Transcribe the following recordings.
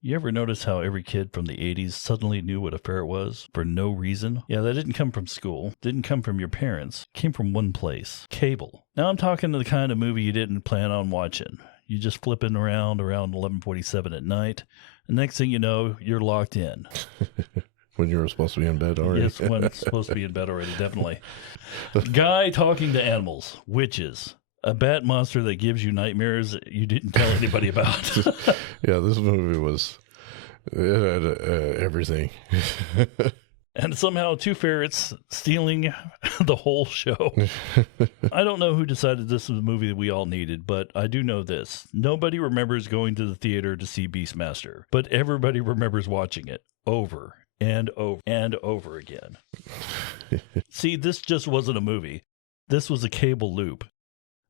You ever notice how every kid from the 80s suddenly knew what a ferret was for no reason? Yeah, that didn't come from school, didn't come from your parents, it came from one place, cable. Now I'm talking to the kind of movie you didn't plan on watching. You just flipping around 11:47 at night, and next thing you know, you're locked in. When you were supposed to be in bed already. Yes, when it's supposed to be in bed already, definitely. Guy talking to animals, witches. A bat monster that gives you nightmares you didn't tell anybody about. Yeah, this movie it had everything. And somehow 2 ferrets stealing the whole show. I don't know who decided this was a movie that we all needed, but I do know this. Nobody remembers going to the theater to see Beastmaster, but everybody remembers watching it over and over and over again. See, this just wasn't a movie. This was a cable loop.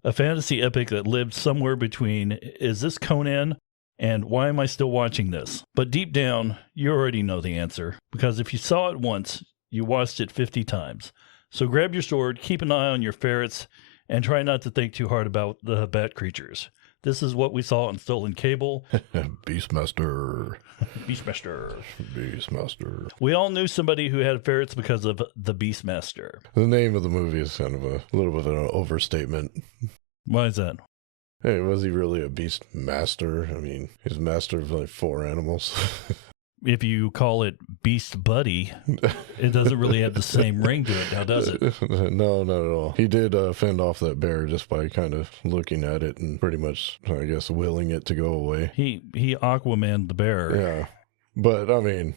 A fantasy epic that lived somewhere between, is this Conan, and why am I still watching this? But deep down, you already know the answer, because if you saw it once, you watched it 50 times. So grab your sword, keep an eye on your ferrets, and try not to think too hard about the bat creatures. This is what we saw on Stolen Cable. Beastmaster. Beastmaster. Beastmaster. We all knew somebody who had ferrets because of the Beastmaster. The name of the movie is kind of a little bit of an overstatement. Why is that? Hey, was he really a Beastmaster? I mean, he's master of like 4 animals. If you call it Beast Buddy, it doesn't really have the same ring to it now, does it? No, not at all. He did fend off that bear just by kind of looking at it and pretty much, I guess, willing it to go away. He Aquaman the bear. Yeah. But, I mean,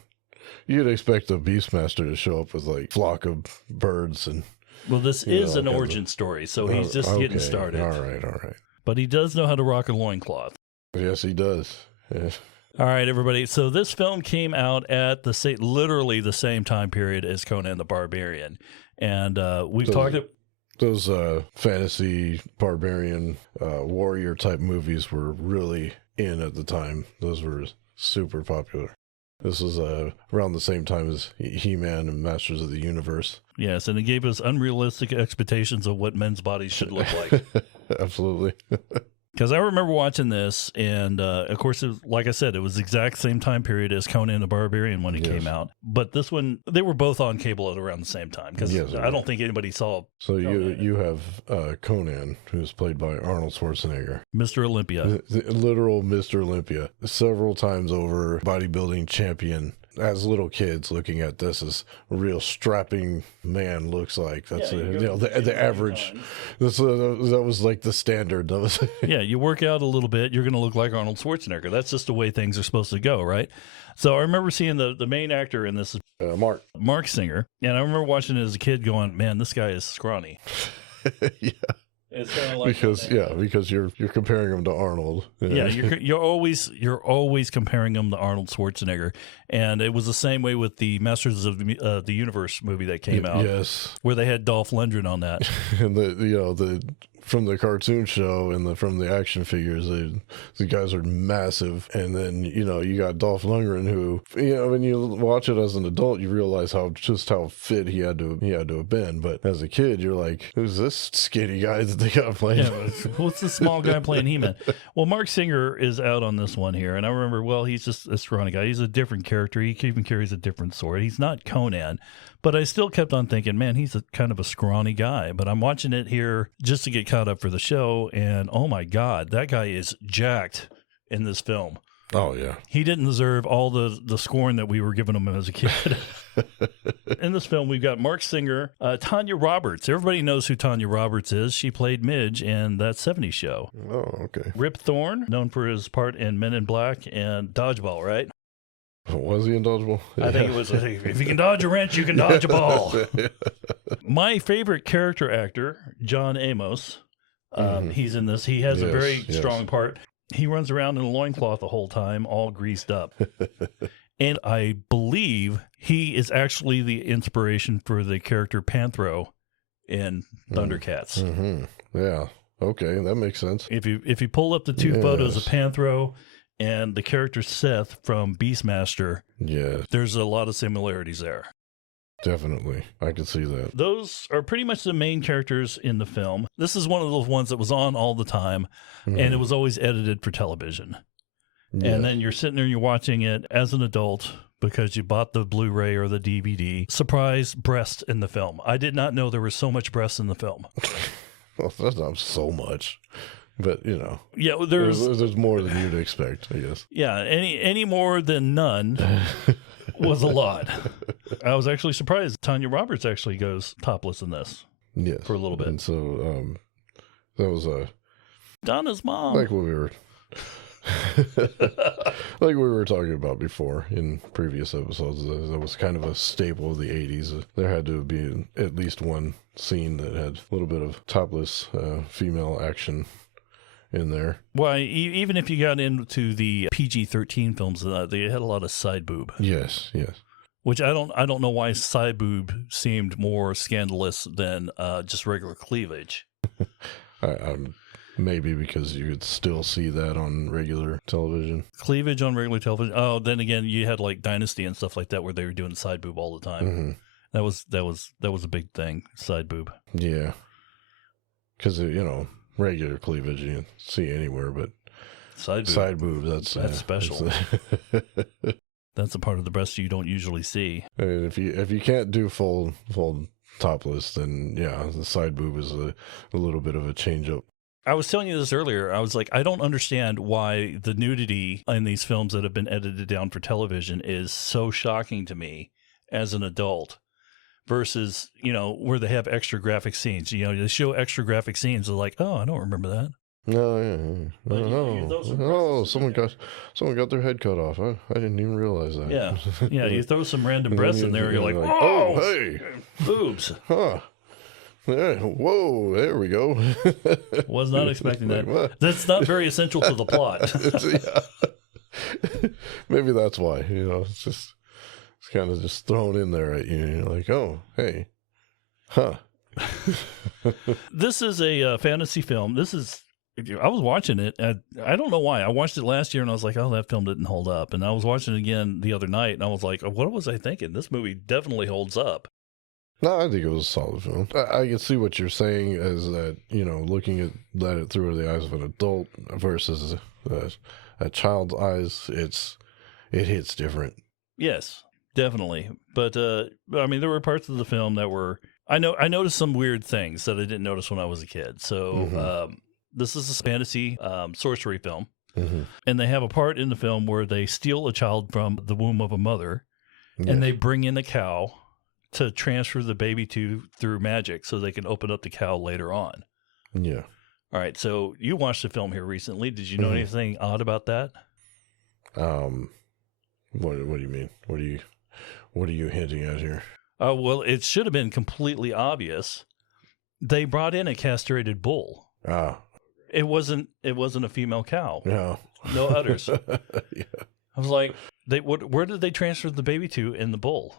you'd expect a Beastmaster to show up with, like, flock of birds and... Well, this is an origin story, so he's just getting started. All right. But he does know how to rock a loincloth. Yes, he does. Yeah. All right, everybody. So this film came out at literally the same time period as Conan the Barbarian. And we've talked... Those fantasy, barbarian, warrior type movies were really in at the time. Those were super popular. This was around the same time as He-Man and Masters of the Universe. Yes, and it gave us unrealistic expectations of what men's bodies should look like. Absolutely. Because I remember watching this, and of course, like I said, it was the exact same time period as Conan the Barbarian when it came out. But this one, they were both on cable at around the same time, because I don't think anybody saw So you have Conan, who's played by Arnold Schwarzenegger. Mr. Olympia. The literal Mr. Olympia. Several times over bodybuilding champion. As little kids looking at this as a real strapping man looks like. That's the average. That was like the standard. That was Yeah, you work out a little bit, you're going to look like Arnold Schwarzenegger. That's just the way things are supposed to go, right? So I remember seeing the main actor in this, Mark Singer, and I remember watching it as a kid going, man, this guy is scrawny. Yeah. It's kind of like because you're comparing him to Arnold. Yeah, you're always comparing him to Arnold Schwarzenegger, and it was the same way with the Masters of the Universe movie that came out. Yes, where they had Dolph Lundgren on that, and the from the cartoon show and from the action figures, the guys are massive, and then you got Dolph Lundgren, who when you watch it as an adult, you realize just how fit he had to have been, but as a kid, you're like, who's this skinny guy that they got playing? Yeah, what's the small guy playing He-Man? Well, Mark Singer is out on this one here, and I remember, well, he's just a scrawny guy. He's a different character. He even carries a different sword. He's not Conan. But I still kept on thinking, man, he's kind of a scrawny guy. But I'm watching it here just to get caught up for the show, and oh my God, that guy is jacked in this film. Oh, yeah. He didn't deserve all the scorn that we were giving him as a kid. In this film, we've got Mark Singer, Tanya Roberts. Everybody knows who Tanya Roberts is. She played Midge in That 70s Show. Oh, okay. Rip Thorne, known for his part in Men in Black and Dodgeball, right? Was he in Dodgeball? I think it was, if you can dodge a wrench, you can dodge a ball. My favorite character actor, John Amos, he's in this. He has a very strong part. He runs around in a loincloth the whole time, all greased up. And I believe he is actually the inspiration for the character Panthro in Thundercats. Mm-hmm. Yeah. Okay, that makes sense. If you pull up the 2 photos of Panthro and the character Seth from Beastmaster, there's a lot of similarities there. Definitely. I can see that. Those are pretty much the main characters in the film. This is one of those ones that was on all the time, and it was always edited for television. Yeah. And then you're sitting there and you're watching it as an adult because you bought the Blu-ray or the DVD. Surprise breast in the film. I did not know there was so much breast in the film. Well, that's not so much, but you know, Yeah, there's more than you'd expect, I guess. Yeah, any more than none was a lot. I was actually surprised. Tanya Roberts actually goes topless in this. Yes, for a little bit. And so that was Donna's mom. like what we were like we were talking about before in previous episodes. That was kind of a staple of the 80s. There had to be at least one scene that had a little bit of topless female action in there. Why, even if you got into the PG-13 films, they had a lot of side boob. Yes. Which I don't know why side boob seemed more scandalous than just regular cleavage. Maybe because you could still see that on regular television. Cleavage on regular television. Oh, then again, you had like Dynasty and stuff like that where they were doing side boob all the time. Mm-hmm. That was a big thing. Side boob. Yeah, because regular cleavage you can see anywhere, but side boob that's special. That's a part of the breast you don't usually see. I mean, if you can't do full topless, then yeah, the side boob is a little bit of a change up. I was telling you this earlier. I was like, I don't understand why the nudity in these films that have been edited down for television is so shocking to me as an adult versus, where they have extra graphic scenes. They show extra graphic scenes. They're like, oh, I don't remember that. No, yeah. Someone got their head cut off. I didn't even realize that. Yeah. You throw some random breasts in there. You're like, oh, hey, boobs. Huh. Yeah, whoa, there we go. Was not expecting that. What? That's not very essential to the plot. Maybe that's why. It's kind of just thrown in there at you. You're like, oh, hey, huh. This is a fantasy film. I was watching it. I don't know why. I watched it last year and I was like, oh, that film didn't hold up. And I was watching it again the other night and I was like, what was I thinking? This movie definitely holds up. No, I think it was a solid film. I can see what you're saying as that, looking at it through the eyes of an adult versus a child's eyes, it hits different. Yes, definitely. But, I mean, there were parts of the film that were, I noticed some weird things that I didn't notice when I was a kid. So, this is a fantasy sorcery film. Mm-hmm. And they have a part in the film where they steal a child from the womb of a mother and they bring in a cow to transfer the baby through magic so they can open up the cow later on. Yeah. All right. So you watched the film here recently. Did you know anything odd about that? What do you mean? What are you hinting at here? Well, it should have been completely obvious. They brought in a castrated bull. It wasn't a female cow. No udders. Yeah. I was like, where did they transfer the baby to in the bull?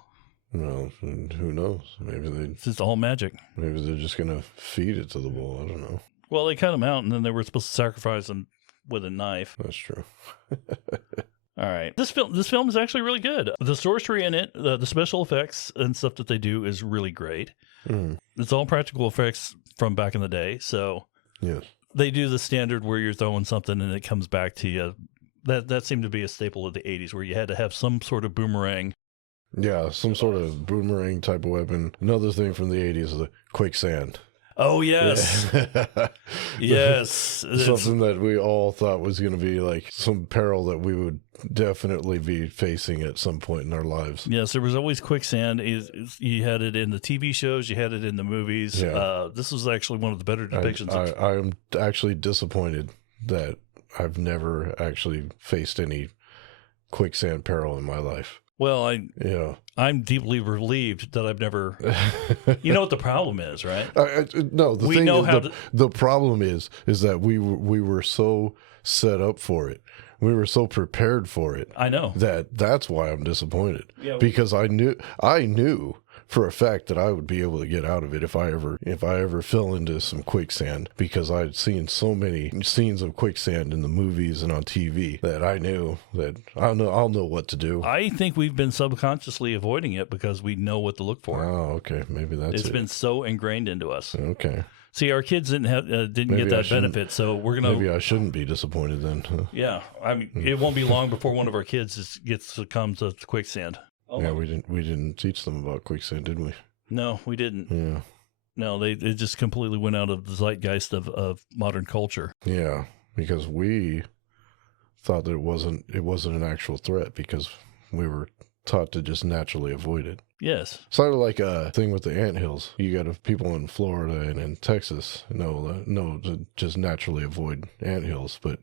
Well, who knows? Maybe it's all magic. Maybe they're just gonna feed it to the bull. I don't know. Well, they cut him out, and then they were supposed to sacrifice him with a knife. That's true. All right, this film is actually really good. The sorcery in it, the special effects and stuff that they do is really great. It's all practical effects from back in the day, so yes, they do the standard where you're throwing something and it comes back to you. That seemed to be a staple of the 80s, where you had to have some sort of boomerang. Yeah, some sort of boomerang type of weapon. Another thing from the 80s is the quicksand. Oh, yes. Yes. Something that we all thought was going to be like some peril that we would definitely be facing at some point in our lives. Yes, there was always quicksand. You had it in the TV shows. You had it in the movies. Yeah. This was actually one of the better depictions. I am actually disappointed that I've never actually faced any quicksand peril in my life. Well, I'm deeply relieved that I've never. You know what the problem is, right? No, the problem is that we were so set up for it. We were so prepared for it. I know that's why I'm disappointed. Yeah, because I knew for a fact that I would be able to get out of it if I ever fell into some quicksand, because I'd seen so many scenes of quicksand in the movies and on TV that I knew that I'll know what to do. I think we've been subconsciously avoiding it because we know what to look for. Oh, okay. Maybe that's it. It's been so ingrained into us. Okay. See, our kids didn't get that benefit, so we're gonna. Maybe I shouldn't be disappointed then. Huh? Yeah, I mean, it won't be long before one of our kids gets to come to quicksand. Oh, yeah, we didn't teach them about quicksand, did we? No, we didn't. Yeah. No, they just completely went out of the zeitgeist of modern culture. Yeah, because we thought that it wasn't an actual threat because we were taught to just naturally avoid it. Yes. Sort of like a thing with the anthills. You got people in Florida and in Texas know to just naturally avoid anthills, but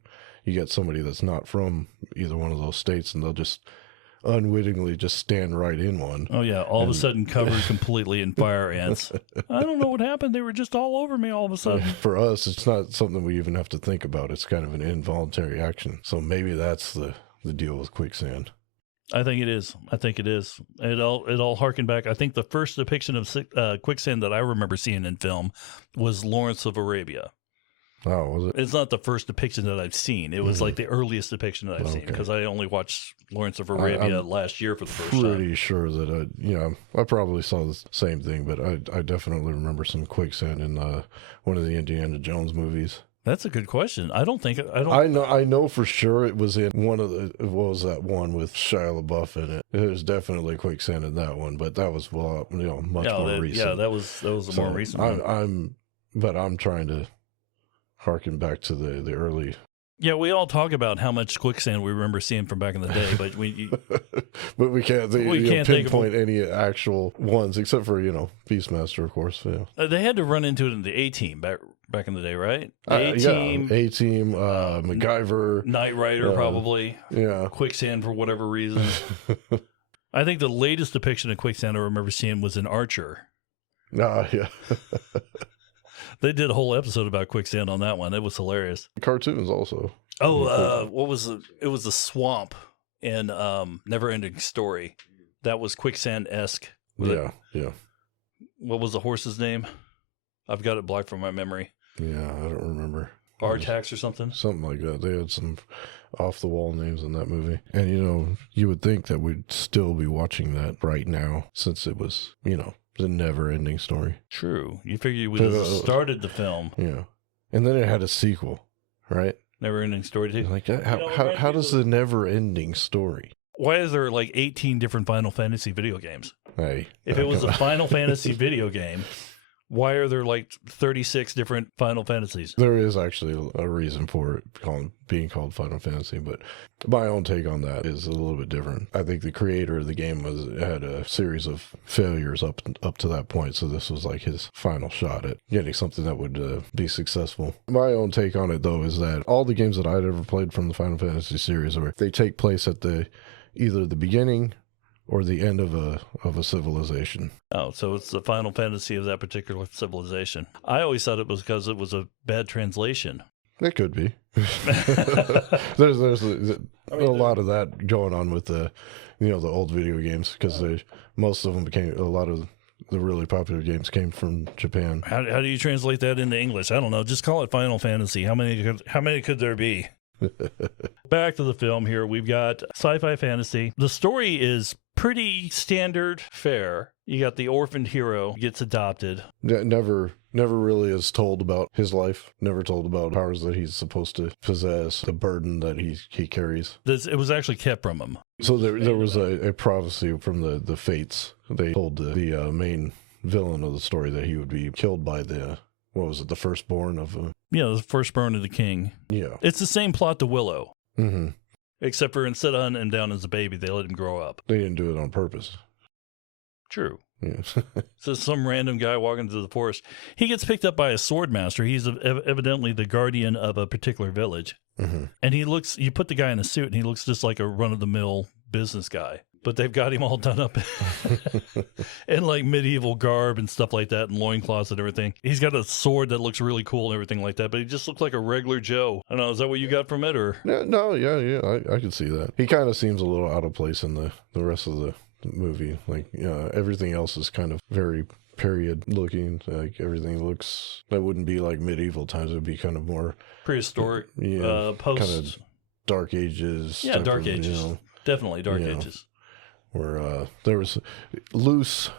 you get somebody that's not from either one of those states and they'll just unwittingly just stand right in one. Oh yeah, all of a sudden covered completely in fire ants. I don't know what happened. They were just all over me all of a sudden. For us, it's not something we even have to think about. It's kind of an involuntary action. So maybe that's the deal with quicksand. I think it is. It all harkened back. I think the first depiction of quicksand that I remember seeing in film was Lawrence of Arabia. Oh, was it? It's not the first depiction that I've seen. It was like the earliest depiction that I've seen because I only watched Lawrence of Arabia last year for the first time. Pretty sure that I probably saw the same thing, but I definitely remember some quicksand in one of the Indiana Jones movies. That's a good question. I know for sure it was in one of the. What was that one with Shia LaBeouf in it? There's definitely quicksand in that one, but that was much more recent. Yeah, that was a more recent one. I'm trying to harken back to the early. Yeah, we all talk about how much quicksand we remember seeing from back in the day, but but we can't pinpoint any actual ones except for Beastmaster, of course. Yeah. They had to run into it in the A-Team back in the day, right? A-Team, MacGyver, Knight Rider, probably. Yeah, quicksand for whatever reason. I think the latest depiction of quicksand I remember seeing was in Archer. Yeah. They did a whole episode about quicksand on that one. It was hilarious. Cartoons also. Oh, what was it? It was the swamp in Never Ending Story. That was quicksand-esque. Yeah. What was the horse's name? I've got it blocked from my memory. Yeah, I don't remember. Artax or something? Something like that. They had some off-the-wall names in that movie. And, you would think that we'd still be watching that right now since it was, the never-ending story. True. You figure you would have started the film. Yeah. And then it had a sequel, right? Never-ending story too. Like, how does the never-ending story? Why is there like 18 different Final Fantasy video games? Hey. If it was a Final Fantasy video game, why are there like 36 different Final Fantasies? There is actually a reason for it being called Final Fantasy, but my own take on that is a little bit different. I think the creator of the game had a series of failures up to that point, so this was like his final shot at getting something that would be successful. My own take on it, though, is that all the games that I'd ever played from the Final Fantasy series, they take place at either the beginning or the end of a civilization. Oh, so it's the Final Fantasy of that particular civilization. I always thought it was because it was a bad translation. It could be. There's a lot of that going on with the old video games because most of them a lot of the really popular games came from Japan. How do you translate that into English? I don't know. Just call it Final Fantasy. How many could there be? Back to the film here. We've got sci-fi fantasy. The story is pretty standard fare. You got the orphaned hero gets adopted. Never really is told about his life. Never told about powers that he's supposed to possess, the burden that he carries. It was actually kept from him. So there was a prophecy from the fates. They told the main villain of the story that he would be killed by the firstborn of the firstborn of the king. Yeah. It's the same plot to Willow. Mm-hmm. Except for instead of hunting him down as a baby, they let him grow up. They didn't do it on purpose. True. Yeah. So some random guy walking through the forest. He gets picked up by a sword master. He's evidently the guardian of a particular village. Mm-hmm. And you put the guy in a suit and he looks just like a run-of-the-mill business guy. But they've got him all done up in like medieval garb and stuff like that and loincloths and everything. He's got a sword that looks really cool and everything like that, but he just looks like a regular Joe. I don't know, is that what you got from it? Or I can see that. He kind of seems a little out of place in the rest of the movie. Like, everything else is kind of very period looking. Like everything looks, that wouldn't be like medieval times. It would be kind of more prehistoric, post kind of Dark Ages. Yeah, Dark Ages. Definitely Dark Ages. Where there was loose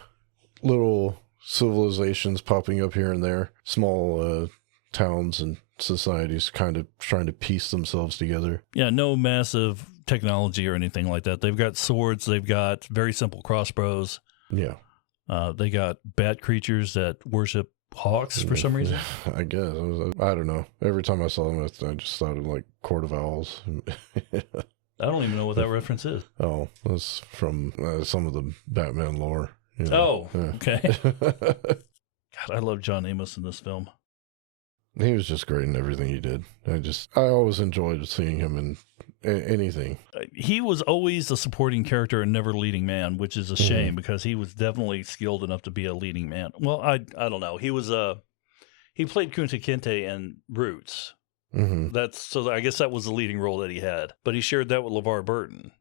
little civilizations popping up here and there, small towns and societies kind of trying to piece themselves together. Yeah, no massive technology or anything like that. They've got swords. They've got very simple crossbows. Yeah. They got bat creatures that worship hawks for some reason. I guess. I don't know. Every time I saw them, I just thought of like Court of Owls. I don't even know what that reference is. Oh, that's from some of the Batman lore. You know? Oh, okay. God, I love John Amos in this film. He was just great in everything he did. I always enjoyed seeing him in anything. He was always a supporting character and never leading man, which is a shame because he was definitely skilled enough to be a leading man. Well, I don't know. He played Kunta Kinte in Roots. So I guess that was the leading role that he had, but he shared that with LeVar Burton.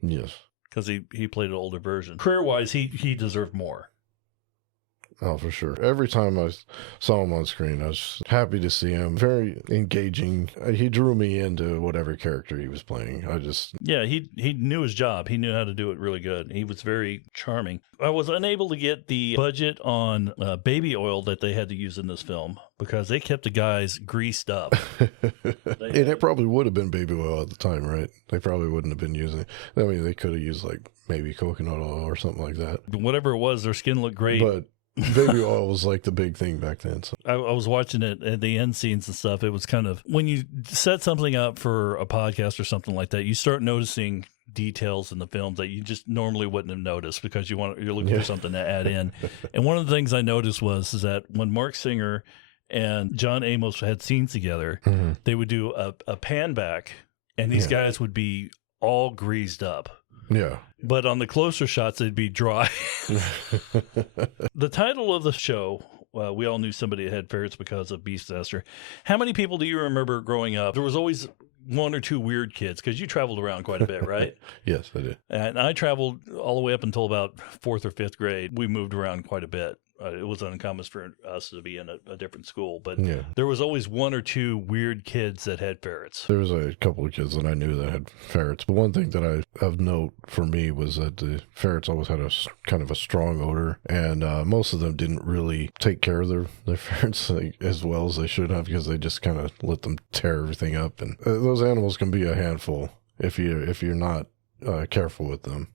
Yes, because he played an older version. Career wise, he deserved more. Oh, for sure. Every time I saw him on screen, I was happy to see him. Very engaging. He drew me into whatever character he was playing. Yeah, he knew his job. He knew how to do it really good. He was very charming. I was unable to get the budget on baby oil that they had to use in this film because they kept the guys greased up. And it probably would have been baby oil at the time, right? They probably wouldn't have been using it. I mean, they could have used like maybe coconut oil or something like that. Whatever it was, their skin looked great. But baby oil was like the big thing back then. So I was watching it at the end scenes and stuff. It was kind of, when you set something up for a podcast or something like that, you start noticing details in the films that you just normally wouldn't have noticed because you're looking for something to add in. And one of the things I noticed is that when Mark Singer and John Amos had scenes together, they would do a pan back, and these guys would be all greased up. Yeah. But on the closer shots, they'd be dry. The title of the show, we all knew somebody that had ferrets because of Beastmaster. How many people do you remember growing up? There was always one or two weird kids because you traveled around quite a bit, right? Yes, I did. And I traveled all the way up until about 4th or 5th grade. We moved around quite a bit. It was uncommon for us to be in a different school, but there was always one or two weird kids that had ferrets. There was a couple of kids that I knew that had ferrets. But one thing that I of note for me was that the ferrets always had a kind of a strong odor, and most of them didn't really take care of their ferrets as well as they should have because they just kind of let them tear everything up. And those animals can be a handful if you're not careful with them.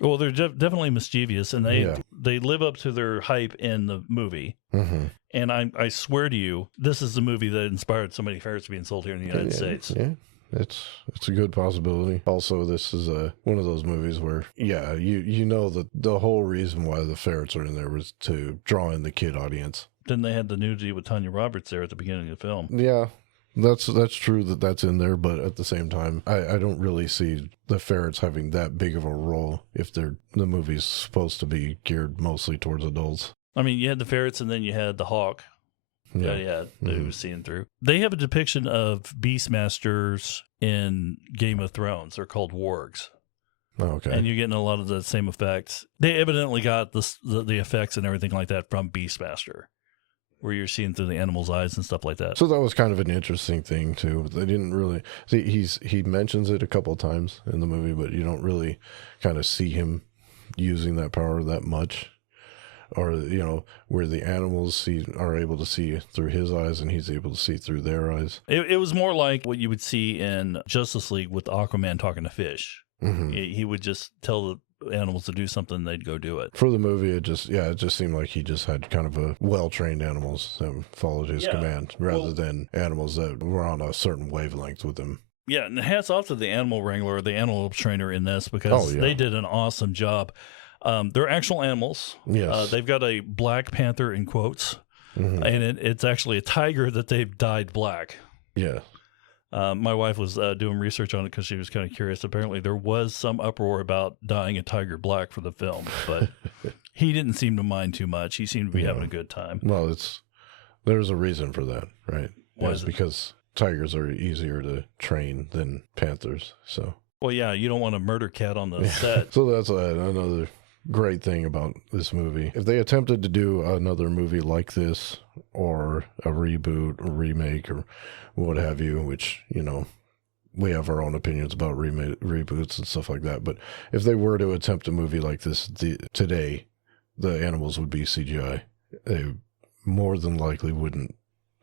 Well, they're definitely mischievous, and they live up to their hype in the movie. And I swear to you, this is the movie that inspired so many ferrets being sold here in the United States. Yeah, it's a good possibility. Also, this is one of those movies where, you know that the whole reason why the ferrets are in there was to draw in the kid audience. Then they had the nudity with Tanya Roberts there at the beginning of the film. Yeah. That's true that's in there, but at the same time, I don't really see the ferrets having that big of a role if the movie's supposed to be geared mostly towards adults. I mean, you had the ferrets and then you had the hawk that he was seeing through. They have a depiction of Beastmasters in Game of Thrones. They're called wargs. Oh, okay. And you're getting a lot of the same effects. They evidently got the effects and everything like that from Beastmaster, where you're seeing through the animal's eyes and stuff like that. So that was kind of an interesting thing too. They didn't really he mentions it a couple of times in the movie, but you don't really kind of see him using that power that much, or where the animals are able to see through his eyes and he's able to see through their eyes. It was more like what you would see in Justice League with Aquaman talking to fish. He would just tell the animals to do something, they'd go do it. For the movie, it just seemed like he just had kind of a well-trained animals that followed his command rather than animals that were on a certain wavelength with him. Yeah, and hats off to the animal wrangler, the animal trainer in this, because they did an awesome job. They're actual animals. Yes. They've got a black panther in quotes, and it's actually a tiger that they've dyed black. Yeah. My wife was doing research on it because she was kind of curious. Apparently, there was some uproar about dyeing a tiger black for the film, but he didn't seem to mind too much. He seemed to be having a good time. Well, there's a reason for that, right? Why is it? Because tigers are easier to train than panthers. So. Well, yeah, you don't want a murder cat on the set. So that's another great thing about this movie. If they attempted to do another movie like this, or a reboot or remake or what have you, which, we have our own opinions about reboots and stuff like that. But if they were to attempt a movie like this today, the animals would be CGI. They more than likely wouldn't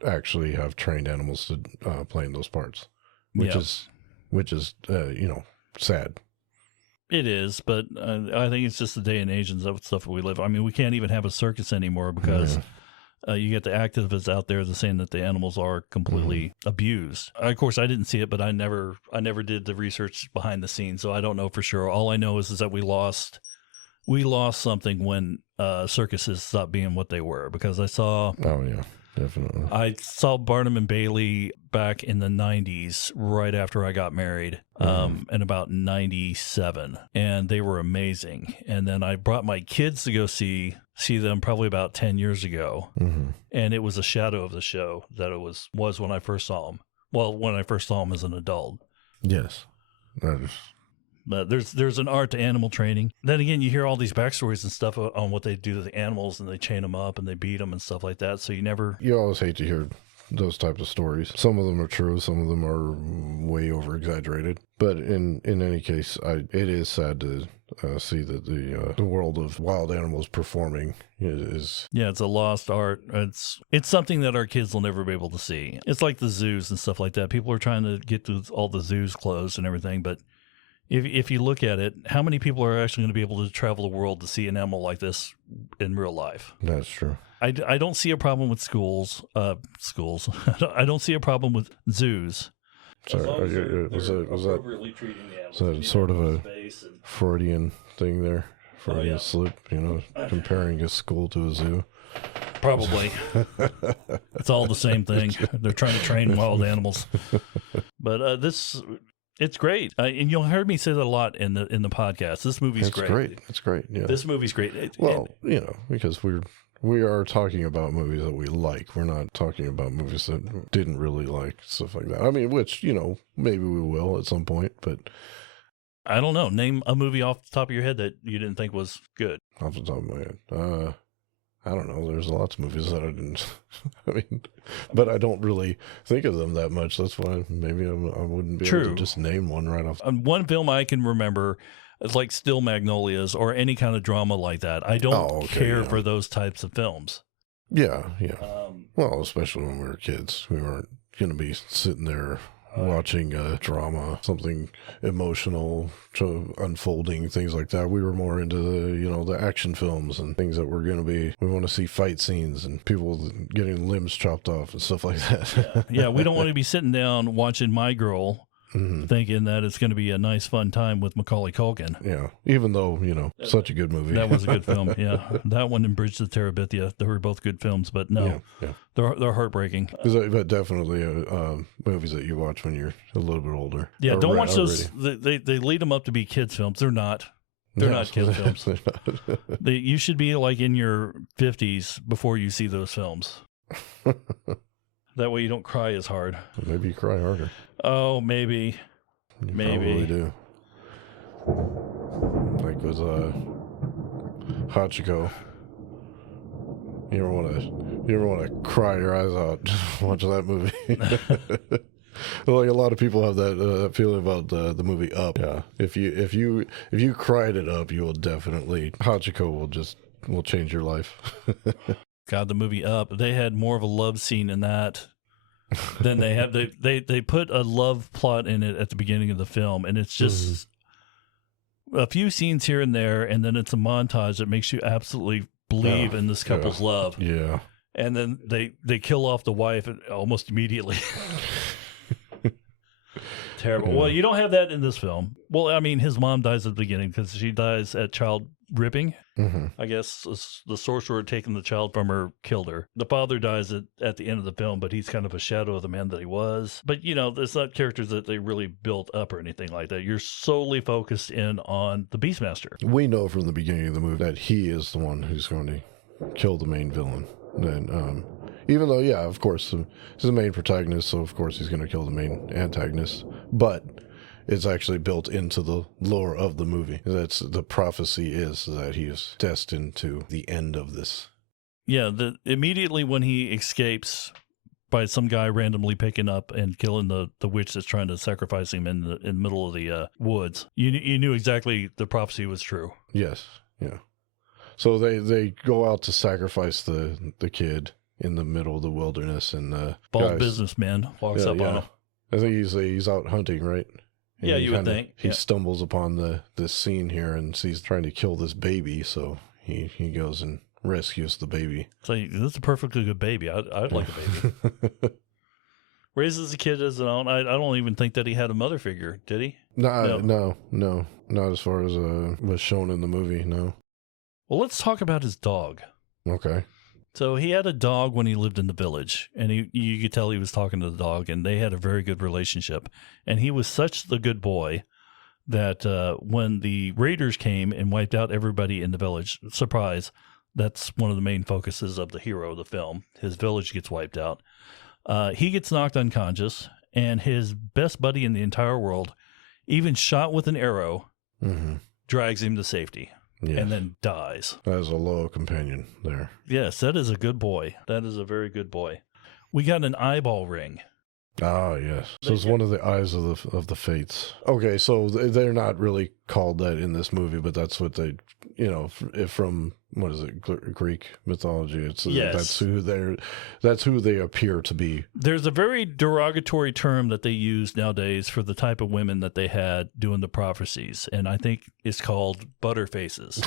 actually have trained animals to play in those parts, which is sad. It is, but I think it's just the day and age and stuff we live. I mean, we can't even have a circus anymore because you get the activists out there that saying that the animals are completely abused. Of course, I didn't see it, but I never did the research behind the scenes, so I don't know for sure. All I know is that we lost something when circuses stopped being what they were, because I saw. Oh yeah. Definitely. I saw Barnum and Bailey back in the 90s, right after I got married, in about 97. And they were amazing. And then I brought my kids to go see them probably about 10 years ago. Mm-hmm. And it was a shadow of the show that it was when I first saw them. Well, when I first saw them as an adult. Yes. That is. But there's an art to animal training. Then again, you hear all these backstories and stuff on what they do to the animals, and they chain them up and they beat them and stuff like that. So you always hate to hear those types of stories. Some of them are true, some of them are way over exaggerated. But in any case, it is sad to see that the world of wild animals performing is it's a lost art. It's something that our kids will never be able to see. It's like the zoos and stuff like that. People are trying to get all the zoos closed and everything, but if you look at it, how many people are actually going to be able to travel the world to see an animal like this in real life? That's true. I don't see a problem with schools. I don't see a problem with zoos. Sorry, was that sort of a Freudian thing there? Freudian slip, comparing a school to a zoo? Probably. It's all the same thing. They're trying to train wild animals. But it's great, and you'll heard me say that a lot in the podcast. This movie's great. It's great. Yeah, this movie's great. Because we are talking about movies that we like. We're not talking about movies that didn't really like, stuff like that. I mean, which maybe we will at some point, but I don't know. Name a movie off the top of your head that you didn't think was good. Off the top of my head, I don't know. There's lots of movies that I didn't. But I don't really think of them that much. That's why maybe I wouldn't be able to just name one right off. One film I can remember is like Still Magnolias or any kind of drama like that. I don't care for those types of films. Yeah. Well, especially when we were kids, we weren't going to be sitting there watching a drama, something emotional, unfolding, things like that. We were more into the action films and things that were going to be, we want to see fight scenes and people getting limbs chopped off and stuff like that. Yeah, we don't want to be sitting down watching My Girl thinking that it's going to be a nice fun time with Macaulay Culkin. Yeah, even though, such a good movie. That was a good film, yeah. That one and Bridge to Terabithia, they were both good films, but no, they're heartbreaking. But definitely movies that you watch when you're a little bit older. Yeah, don't watch those. They lead them up to be kids films. They're not. They're not kids films. You should be like in your 50s before you see those films. That way you don't cry as hard. Maybe you cry harder. Oh, maybe. You probably do. Like with Hachiko. You ever want to cry your eyes out watching that movie? Like a lot of people have that feeling about the movie Up. Yeah. If you cried it Up, you will definitely Hachiko will change your life. God, the movie Up, they had more of a love scene in that than they have. They put a love plot in it at the beginning of the film, and it's just a few scenes here and there, and then it's a montage that makes you absolutely believe in this couple's love. Yeah. And then they kill off the wife almost immediately. Terrible. Yeah. Well, you don't have that in this film. Well, I mean, his mom dies at the beginning because she dies at child ripping. I guess the sorcerer taking the child from her killed her. The father dies at the end of the film, but he's kind of a shadow of the man that he was. But, it's not characters that they really built up or anything like that. You're solely focused in on the Beastmaster. We know from the beginning of the movie that he is the one who's going to kill the main villain. And even though, of course, he's the main protagonist, so of course he's going to kill the main antagonist. But it's actually built into the lore of the movie. That's the prophecy is that he is destined to the end of this. Yeah, immediately when he escapes by some guy randomly picking up and killing the witch that's trying to sacrifice him in the middle of the woods, you knew exactly the prophecy was true. Yes, yeah. So they go out to sacrifice the kid in the middle of the wilderness, and bald businessman walks up on him. I think he's out hunting, right? And yeah, you would think. He stumbles upon this scene here and sees trying to kill this baby, so he goes and rescues the baby. So this is a perfectly good baby. I'd like a baby. Raises the kid as his own. I don't even think that he had a mother figure, did he? No, not as far as was shown in the movie. No. Well, let's talk about his dog. Okay. So he had a dog when he lived in the village, and you could tell he was talking to the dog, and they had a very good relationship. And he was such the good boy that when the raiders came and wiped out everybody in the village, surprise, that's one of the main focuses of the hero of the film. His village gets wiped out. He gets knocked unconscious, and his best buddy in the entire world, even shot with an arrow, drags him to safety. Yes. And then dies. That is a loyal companion there. Yes, that is a good boy. That is a very good boy. We got an eyeball ring. Ah, yes. So it's one of the eyes of the fates. Okay, so they're not really called that in this movie, but that's what they, from what is it, Greek mythology? It's that's who they appear to be. There's a very derogatory term that they use nowadays for the type of women that they had doing the prophecies, and I think it's called butterfaces.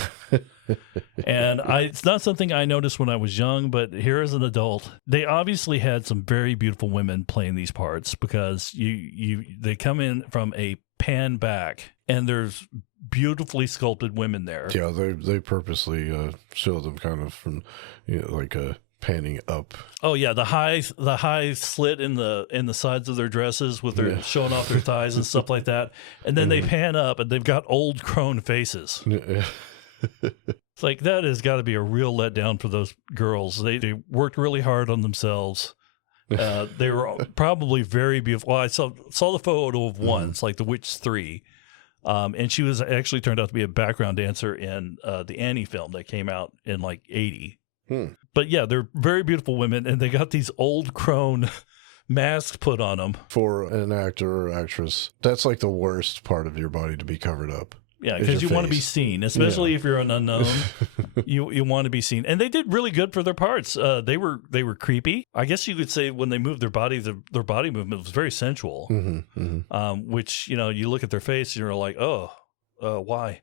And it's not something I noticed when I was young, but here as an adult, they obviously had some very beautiful women playing these parts, because they come in from a pan back, and there's beautifully sculpted women there. Yeah, they purposely show them kind of from like panning up. Oh yeah, the high slit in the sides of their dresses with their showing off their thighs and stuff like that, and then they pan up and they've got old crone faces. It's like that has got to be a real letdown for those girls. They worked really hard on themselves. They were probably very beautiful. Well, I saw the photo of one. It's like The Witch 3. And she was actually turned out to be a background dancer in the Annie film that came out in like 80. But yeah, they're very beautiful women, and they got these old crone masks put on them. For an actor or actress, that's like the worst part of your body to be covered up. Yeah, because you want to be seen, especially if you're an unknown. You want to be seen, and they did really good for their parts. They were creepy. I guess you could say when they moved their body, their body movement was very sensual. Which you look at their face, and you're like, oh, why?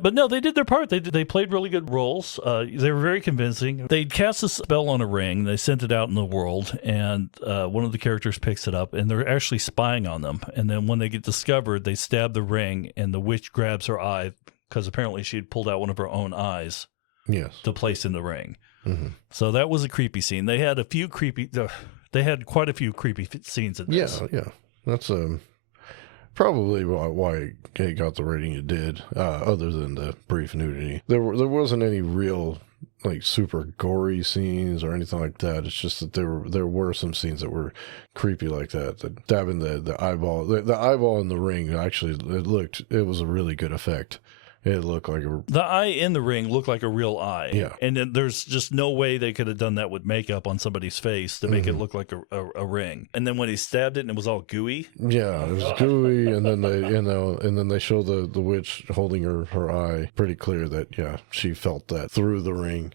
But no, they did their part. They played really good roles. They were very convincing. They cast a spell on a ring. They sent it out in the world, and one of the characters picks it up, and they're actually spying on them. And then when they get discovered, they stab the ring, and the witch grabs her eye, because apparently she had pulled out one of her own eyes to place in the ring. So that was a creepy scene. They had quite a few creepy scenes in this. Yeah. That's probably why it got the rating it did, other than the brief nudity. There wasn't any real like super gory scenes or anything like that. It's just that there were some scenes that were creepy like that. That dabbing the eyeball, the eyeball in the ring, actually it was a really good effect. It looked like the eye in the ring looked like a real eye. Yeah. And then there's just no way they could have done that with makeup on somebody's face to make it look like a ring. And then when he stabbed it and it was all gooey. Yeah, it was gooey, and then they show the witch holding her eye, pretty clear that she felt that through the ring.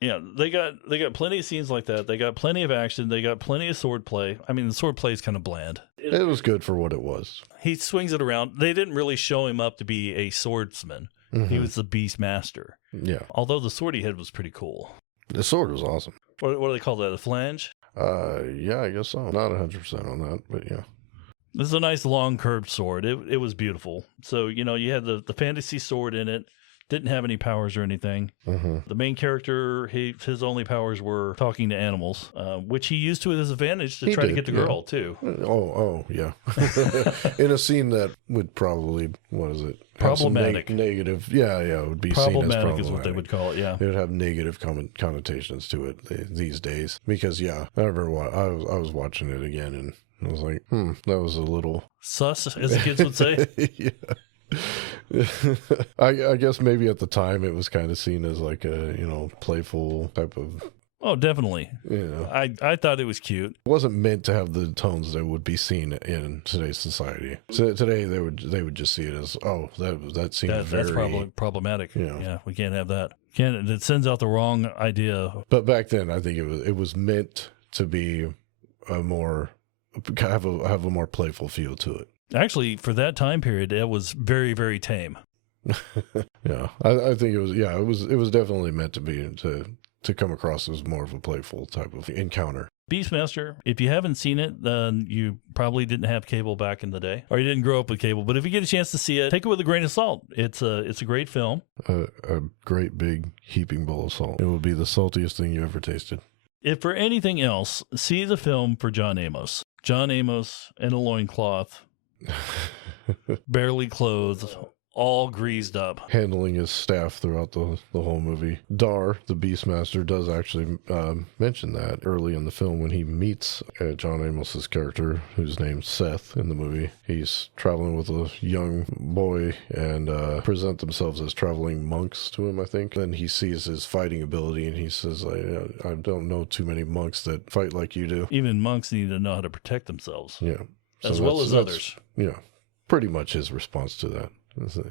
Yeah, they got plenty of scenes like that. They got plenty of action. They got plenty of sword play. I mean, the sword play is kind of bland. It was good for what it was. He swings it around. They didn't really show him up to be a swordsman. He was the Beastmaster. Yeah. Although the sword he had was pretty cool. The sword was awesome. What do they call that? A flange? Yeah, I guess so. Not 100% on that, but yeah. This is a nice long curved sword. It was beautiful. So, you had the fantasy sword in it. Didn't have any powers or anything. The main character, his only powers were talking to animals, which he used to his advantage to try to get the girl, too. Oh, yeah. In a scene that would probably, what is it? Problematic. Negative. Yeah, it would be problematic seen as problematic. Is what they would call it, yeah. It would have negative connotations to it these days. Because, I remember I was watching it again, and I was like, that was a little... sus, as the kids would say. Yeah. I guess maybe at the time it was kind of seen as like a playful type of Oh, definitely. You know, I thought it was cute. it wasn't meant to have the tones that would be seen in today's society. So today they would just see it as, oh, that seems very, That's probably problematic. you know. Yeah, we can't have that. It sends out the wrong idea. But back then, I think it was meant to be a more have a more playful feel to it. Actually, for that time period, it was very, very tame. Yeah, I think it was. Yeah, it was definitely meant to be to come across as more of a playful type of encounter. Beastmaster, if you haven't seen it, then you probably didn't have cable back in the day, or you didn't grow up with cable. But if you get a chance to see it, take it with a grain of salt. It's a great film. A great big heaping bowl of salt. It will be the saltiest thing you ever tasted. If for anything else, see the film for John Amos. John Amos in a loincloth, barely clothed, all greased up. Handling his staff throughout the whole movie. Dar, the Beastmaster, does actually mention that early in the film when he meets John Amos's character, whose name's Seth in the movie. He's traveling with a young boy and present themselves as traveling monks to him, I think. Then he sees his fighting ability and he says, I don't know too many monks that fight like you do. Even monks need to know how to protect themselves. Yeah. As well as others. Yeah. Pretty much his response to that.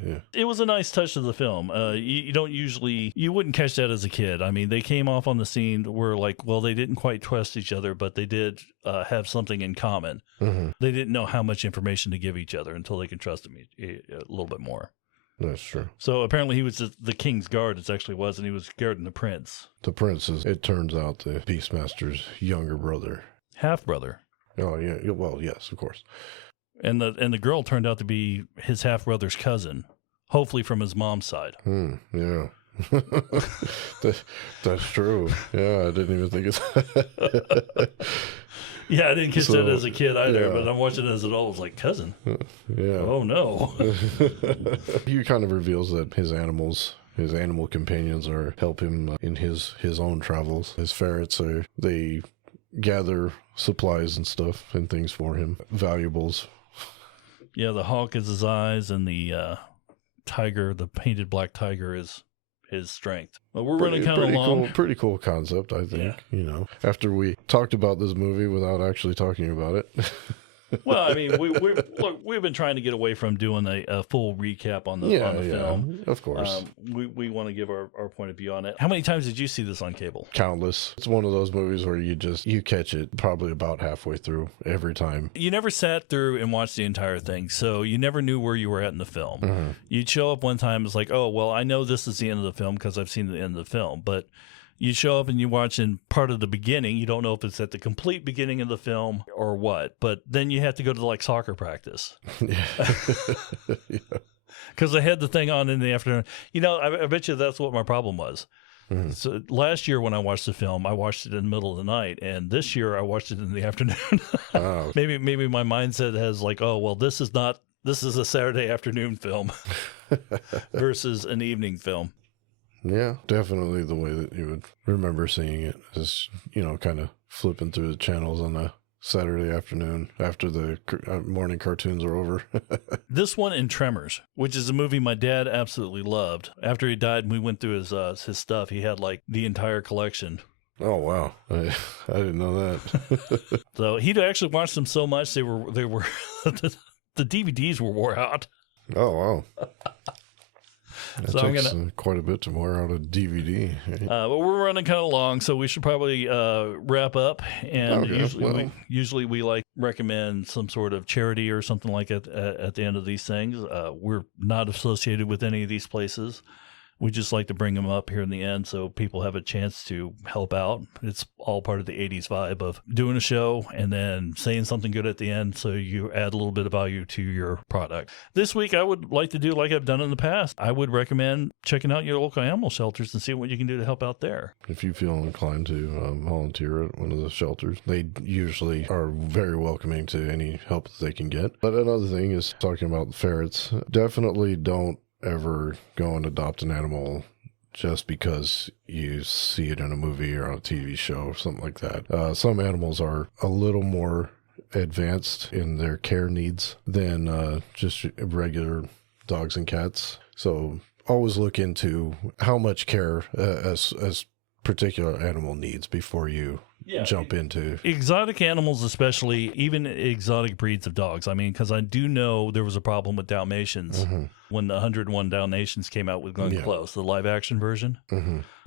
Yeah. It was a nice touch to the film. You wouldn't catch that as a kid. I mean, they came off on the scene where they didn't quite trust each other, but they did have something in common. Mm-hmm. They didn't know how much information to give each other until they could trust him a little bit more. That's true. So apparently he was the king's guard, it actually was, and he was guarding the prince. The prince is, it turns out, the Beastmaster's younger brother. Half-brother. Oh, yeah. Well, yes, of course. And the girl turned out to be his half-brother's cousin, hopefully from his mom's side. Yeah. That's true. Yeah, I didn't even think of that. Yeah, I didn't catch that as a kid either, but I'm watching it as an adult. I was like, cousin? Yeah. Oh, no. He kind of reveals that his animal companions help him in his own travels. His ferrets they gather supplies and stuff and things for him, valuables. Yeah, the hawk is his eyes, and the tiger, the painted black tiger, is his strength. But we're running kind of long. Pretty cool concept, I think. Yeah. After we talked about this movie without actually talking about it. Well, I mean, we've been trying to get away from doing a full recap on the film. Of course. We want to give our point of view on it. How many times did you see this on cable? Countless. It's one of those movies where you catch it probably about halfway through every time. You never sat through and watched the entire thing, so you never knew where you were at in the film. Mm-hmm. You'd show up one time, it's like, oh, well, I know this is the end of the film because I've seen the end of the film, but you show up and you watch in part of the beginning. You don't know if it's at the complete beginning of the film or what, but then you have to go to soccer practice. Yeah. Because I had the thing on in the afternoon. I bet you that's what my problem was. Mm-hmm. So last year when I watched the film, I watched it in the middle of the night, and this year I watched it in the afternoon. Oh. Maybe my mindset has this is a Saturday afternoon film versus an evening film. Yeah, definitely the way that you would remember seeing it is, kind of flipping through the channels on a Saturday afternoon after the morning cartoons are over. This one and Tremors, which is a movie my dad absolutely loved. After he died and we went through his stuff, he had the entire collection. Oh, wow. I didn't know that. So he'd actually watched them so much they were the DVDs were wore out. Oh, wow. That So takes quite a bit to wear out a DVD. But we're running kind of long, so we should probably wrap up. And usually we recommend some sort of charity or something like that at the end of these things. We're not associated with any of these places. We just like to bring them up here in the end so people have a chance to help out. It's all part of the 80s vibe of doing a show and then saying something good at the end so you add a little bit of value to your product. This week, I would like to do like I've done in the past. I would recommend checking out your local animal shelters and see what you can do to help out there. If you feel inclined to volunteer at one of the shelters, they usually are very welcoming to any help that they can get. But another thing is talking about the ferrets. Definitely don't ever go and adopt an animal just because you see it in a movie or on a TV show or something like that. Some animals are a little more advanced in their care needs than just regular dogs and cats. So always look into how much care as particular animal needs before you jump into. Exotic animals, especially, even exotic breeds of dogs. I mean, because I do know there was a problem with Dalmatians when the 101 Dalmatians came out with Glenn Close, the live action version.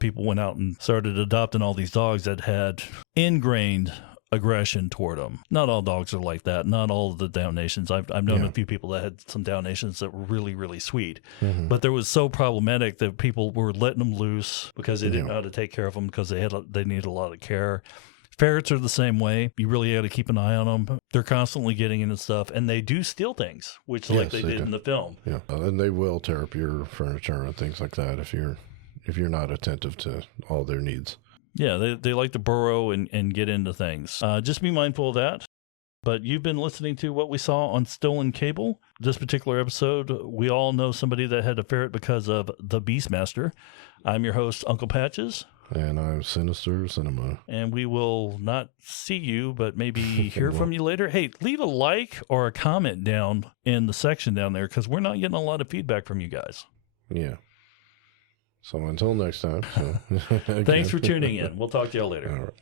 People went out and started adopting all these dogs that had ingrained aggression toward them. Not all dogs are like that. Not all of the Dalmatians. I've known a few people that had some Dalmatians that were really, really sweet. But there was so problematic that people were letting them loose because they didn't know how to take care of them because they need a lot of care. Ferrets are the same way. You really got to keep an eye on them. They're constantly getting into stuff, and they do steal things, which like they did in the film. Yeah, and they will tear up your furniture and things like that if you're not attentive to all their needs. Yeah, they like to burrow and get into things. Just be mindful of that. But you've been listening to what we saw on Stolen Cable. This particular episode, we all know somebody that had a ferret because of the Beastmaster. I'm your host, Uncle Patches. And I'm Sinister Cinema. And we will not see you, but maybe hear from you later. Hey, leave a like or a comment down in the section down there because we're not getting a lot of feedback from you guys. Yeah. So until next time. Thanks for tuning in. We'll talk to y'all later. All right.